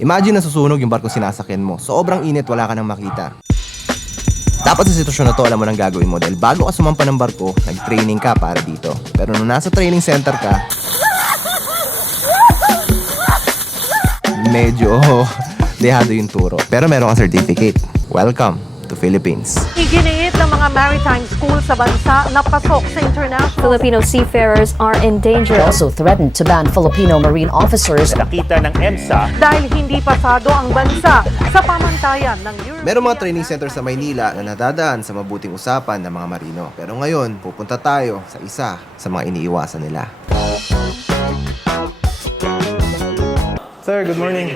Imagine na susunog yung barko sinasakyan mo. Sobrang init, wala ka nang makita. Dapat sa sitwasyon na to, alam mo nang gagawin mo dahil bago ka sumampa ng barko, nag-training ka para dito. Pero nung nasa training center ka, medyo dehado yung turo. Pero meron kang certificate. Welcome to Philippines. Iginiit ng mga maritime school sa bansa na pasok sa international. Filipino seafarers are in danger. They also threatened to ban Filipino marine officers. Nakita ng EMSA Dahil hindi pasado ang bansa sa pamantayan ng European. Meron mga training center sa Maynila na nadadaan sa mabuting usapan ng mga marino. Pero ngayon, pupunta tayo sa isa sa mga iniiwasan nila. Sir, good morning.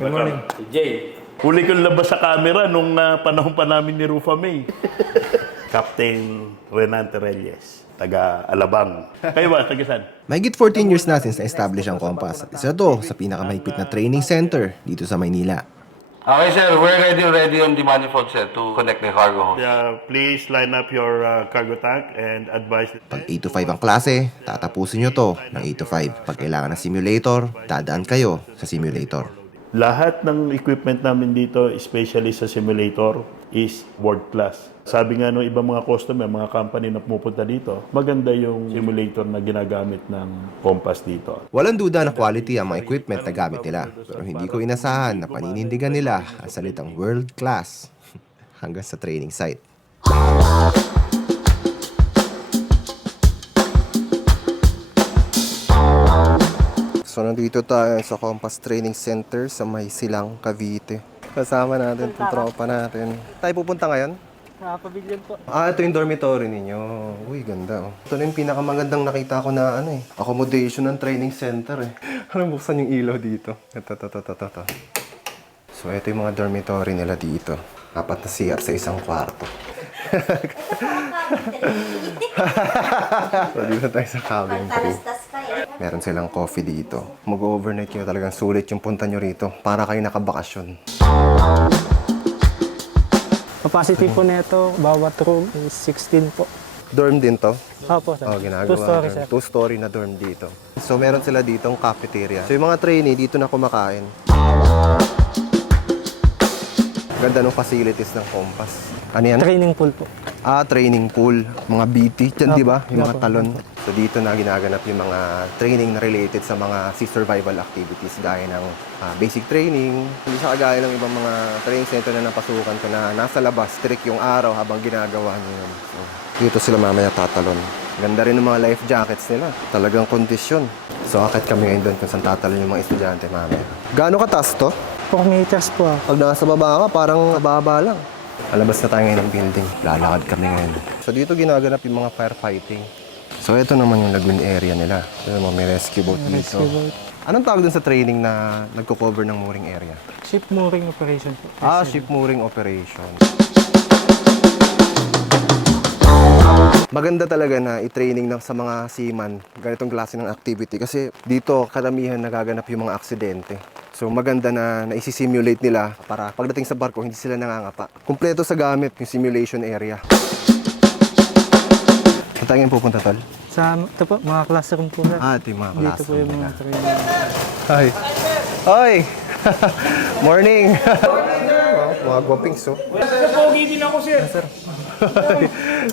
Good morning. Jay, huli kong labas sa camera nung panahon pa namin ni Rufa May. Captain Renante Reyes, taga Alabang. Kayo ba, taga saan? Mahigit 14 years na since na-establish ang Compass. At isa to sa pinakamahigpit na training center dito sa Maynila. Okay, sir. We're ready on the manifold, sir, to connect the cargo. Please line up your cargo tank and advise. Pag 8 to 5 ang klase, tatapusin nyo to ng 8 to 5. Pag kailangan ng simulator, dadaan kayo sa simulator. Lahat ng equipment namin dito, especially sa simulator, is world class. Sabi nga ng ibang mga customer, mga company na pumupunta dito, maganda yung simulator na ginagamit ng Compass dito. Walang duda na quality ang mga equipment na gamit nila. Pero hindi ko inasahan na paninindigan nila ang salitang world class hanggang sa training site. So nandito tayo sa Compass Training Center sa May Silang, Cavite. Kasama natin itong tropa natin. Tayo pupunta ngayon? Sa pavilion po. Ito yung dormitory ninyo. Uy, ganda oh. Ito na yung pinakamagandang nakita ko na accommodation ng training center eh. Buksan yung ilaw dito. Ito. So ito yung mga dormitory nila dito. 4 na CR sa isang kwarto. So dito tayo sa cabin 3. Meron silang coffee dito. Mag-overnight kayo, talagang sulit yung punta nyo rito. Para kayo nakabakasyon. Capacity po nito, bawat room is 16 po. Dorm din to? Opo, sir. Ginagawa. 2-story, sir. 2-story na dorm dito. So meron sila ditong cafeteria. So yung mga trainee dito na kumakain. Ganda ng facilities ng Compass. Ano yan? Training pool po. Training pool. Mga BT. Diyan, di ba? Yung mga Opo. talon. So dito na ginaganap yung mga training na related sa mga sea survival activities gaya ng basic training. Hindi siya kagaya ng ibang mga training center na napasukan ko na nasa labas, strict yung araw habang ginagawa niyo yun. So, dito sila mamaya tatalon. Ganda rin ng mga life jackets nila. Talagang kondisyon. So akit kami ngayon doon kung saan tatalon yung mga estudyante mamaya. Gaano kataas to? 4 meters po. Pag nasa baba ka, parang mababa lang. Alabas na tayo ngayon ng building. Lalakad kami ngayon. So dito ginaganap yung mga firefighting. So ito naman yung lagoon area nila. May rescue boat dito. Rescue boat. Anong tawag dun sa training na nagko-cover ng mooring area? Ship mooring operation po. Ship mooring operation. Maganda talaga na i-training sa mga seaman ganitong klase ng activity kasi dito karamihan nagaganap yung mga aksidente. So maganda na isi-simulate nila para pagdating sa barko hindi sila nangangapa. Kumpleto sa gamit yung simulation area. Saan tayo ngayon pupunta, Tol? Sa ito po, mga classroom po, sir. Ito yung mga Dito po classroom yung nila. mga training. Hi! Hoy! Morning! Mga guwapings, oh. Pogi din ako, sir.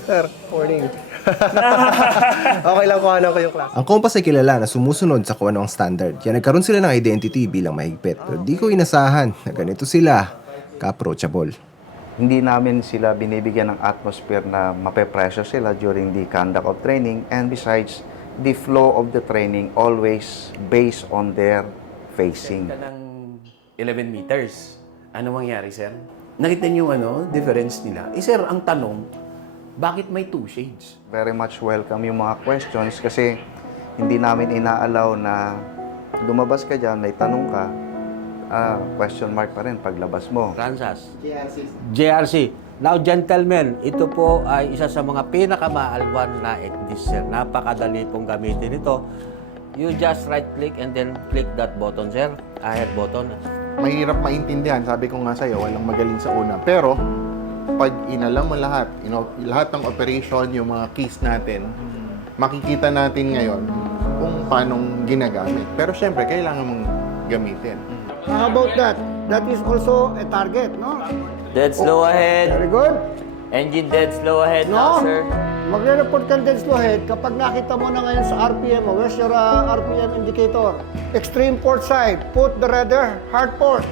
Sir, morning. Okay lang kung ano ko yung class. Ang Compass ay kilala na sumusunod sa kung ano ang standard. Kaya nagkaroon sila ng identity bilang mahigpit. Pero di ko inasahan na ganito sila ka-approachable. Hindi namin sila binibigyan ng atmosphere na mape-pressure sila during the conduct of training, and besides, the flow of the training always based on their facing. Ng 11 meters. Ano mangyari, sir? Nakita niyo difference nila. Sir, ang tanong, bakit may 2 shades? Very much welcome yung mga questions kasi hindi namin inaalaw na lumabas ka dyan, may tanong ka, question mark pa rin paglabas mo. Kansas. JRC. Now, gentlemen, ito po ay isa sa mga pinakamaalwan na ECDIS, sir. Napakadali pong gamitin ito. You just right-click and then click that button, sir. Ahead button. Mahirap maintindihan. Sabi ko nga sa'yo, walang magaling sa una. Pero, pag inalam mo lahat, lahat ng operation, yung mga keys natin, makikita natin ngayon kung paano ginagamit. Pero syempre, kailangan mong gamitin. How about that? That is also a target, no? Dead slow ahead. Very good. Engine dead slow ahead No. Magre-report kang dead slow head kapag nakita mo na ngayon sa RPM mo. Where's your RPM indicator? Extreme port side. Put the rudder hard port.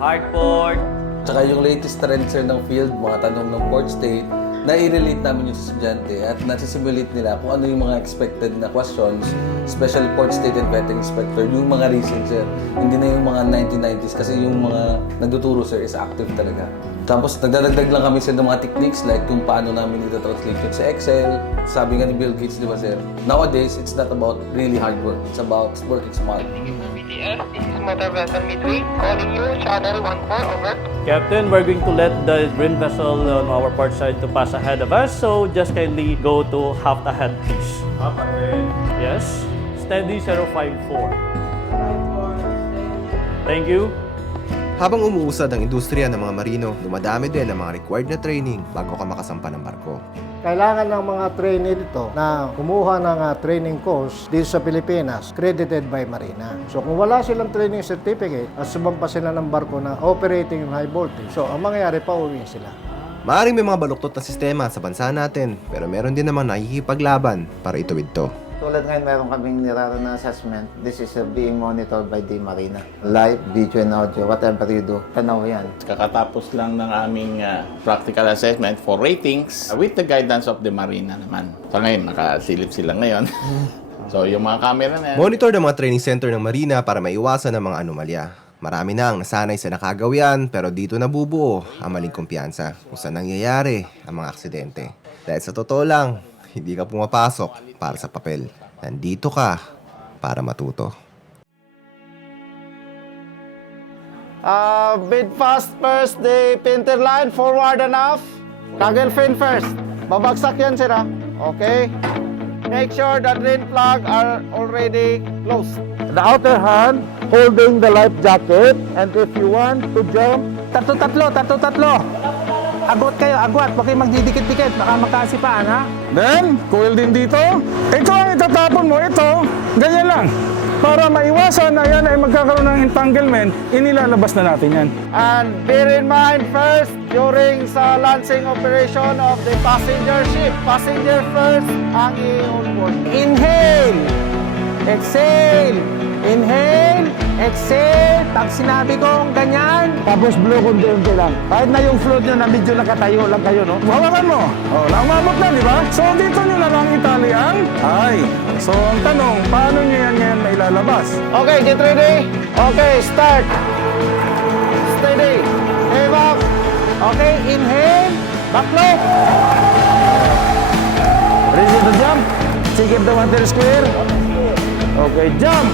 Hard port. Tsaka yung latest trend sir ng field, mga tanong ng port state, nai-relate namin yung estudyante at nasisimulate nila kung ano yung mga expected na questions, especially port state and vetting inspector, yung mga recent sir. Hindi na yung mga 1990s kasi yung mga nagtuturo sir is active talaga. Tapos nagdadagdag lang kami sir ng mga techniques like kung paano namin ito-translate yun sa Excel. Sabi nga ni Bill Gates, di ba sir? Nowadays, it's not about really hard work. It's about working smart. BTS, this is Motor Vessel Midway, calling you, channel 14, over. Captain, we're going to let the green vessel on our port side to pass ahead of us. So just kindly go to half ahead, please. Half ahead. Yes. Steady 054. Thank you. Habang umuusad ang industriya ng mga marino, dumadami din ang mga required na training bago ka makasampa ng barko. Kailangan ng mga trainee dito na kumuha ng training course dito sa Pilipinas, credited by Marina. So kung wala silang training certificate at sumampa sila ng barko na operating in high voltage, so ang mangyayari, pauwi sila. Maaring may mga baluktot na sistema sa bansa natin, pero meron din naman nakikipaglaban para ituwid to. Tulad ngayon, meron kaming nirarana assessment. This is being monitored by the Marina. Live, video, and audio, whatever you do. Tanaw yan. Kakatapos lang ng aming practical assessment for ratings with the guidance of the Marina naman. So ngayon, nakasilip sila ngayon. So yung mga camera na yan. Monitor ng mga training center ng Marina para maiwasan ang mga anomalya. Marami na ang nasanay sa nakagawian pero dito nabubuo ang maling kumpiyansa kung saan nangyayari ang mga aksidente. Dahil sa totoo lang, hindi ka pumapasok para sa papel. Nandito ka para matuto. Bid fast first, the pinter line, forward enough. Kagel fin first. Babagsak yan sila. Okay. Make sure the drain plug are already closed. The outer hand holding the life jacket, and if you want to jump, tatlo. Agot kayo, agwat. Huwag kayo magdidikit-dikit. Baka magkasipaan, ha? Then, coil din dito. Ito ang itatapon mo. Ito, ganyan lang. Para maiwasan na yan ay magkakaroon ng entanglement, inilalabas na natin yan. And bear in mind first, during sa launching operation of the passenger ship, passenger first ang i-on board. Inhale! Exhale! Inhale! Exhale! Pag sinabi kong ganyan, tapos blow konti-unti lang. Kahit na yung float nyo na medyo nakatayo lang kayo, no? Hawakan mo. Oh, naumabot na, di ba? So, dito nyo na lang itali ang ay. So, ang tanong, paano nyo yan ngayon mailalabas? Okay, get ready. Okay, start. Steady. Okay, back. Okay, inhale. Backlock. Ready to jump? Sikip the water square. Okay, jump.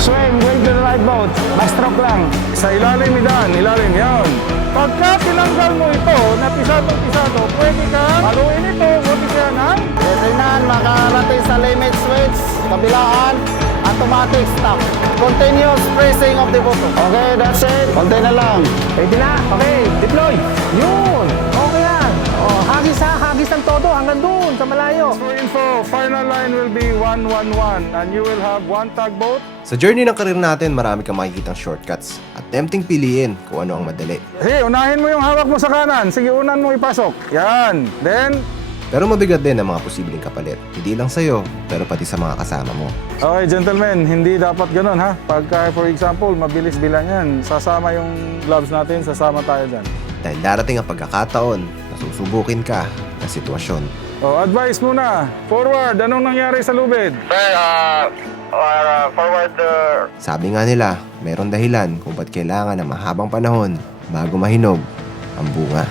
Swim, going to the right boat. Backstroke lang. Sa ilalim, idaan. Ilalim, yan. Pagka tinanggal mo ito, na pisado-pisado, pwede ka haluin ito, buti siya na. Tingnan, makarating sa limit switch, kabilaan, automatic stop. Continuous pressing of the button. Okay, that's it. Konti na lang. Pwede na. Okay, deploy. Yun. Okay yan. Oh, hagis ha, hagis ang todo hanggang doon sa malayo. For info, final line will be 111 and you will have one tugboat. Sa journey ng karir natin, marami kang makikitang shortcuts at tempting piliin kung ano ang madali. Hey, unahin mo yung hawak mo sa kanan. Sige, unan mo ipasok. Yan. Then, Pero mabigat din ang mga posibleng kapalit. Hindi lang sa'yo, pero pati sa mga kasama mo. okay, gentlemen, hindi dapat ganun ha. Pagka, for example, mabilis bilang yan, sasama yung gloves natin, sasama tayo dyan. Dahil darating ang pagkakataon na susubukin ka ng sitwasyon. Oh, advice muna. Forward, anong nangyari sa lubid? Sir, forward, Sabi nga nila, mayroong dahilan kung ba't kailangan ng mahabang panahon bago mahinog ang bunga.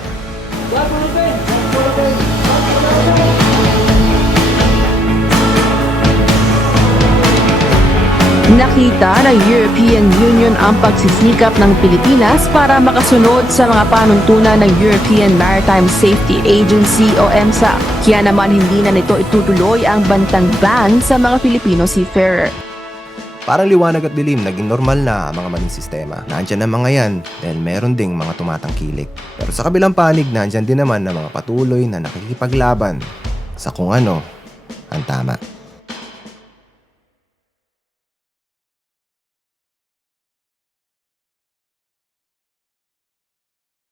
Nakita ng European Union ang pagsisikap ng Pilipinas para makasunod sa mga panuntunan ng European Maritime Safety Agency o EMSA. Kaya naman hindi na nito itutuloy ang bantang ban sa mga Filipino seafarer. Parang liwanag at dilim, naging normal na ang mga maling sistema. Nandyan ang mga yan dahil meron ding mga tumatangkilik. Pero sa kabilang panig, nandyan din naman ang mga patuloy na nakikipaglaban sa kung ano ang tama.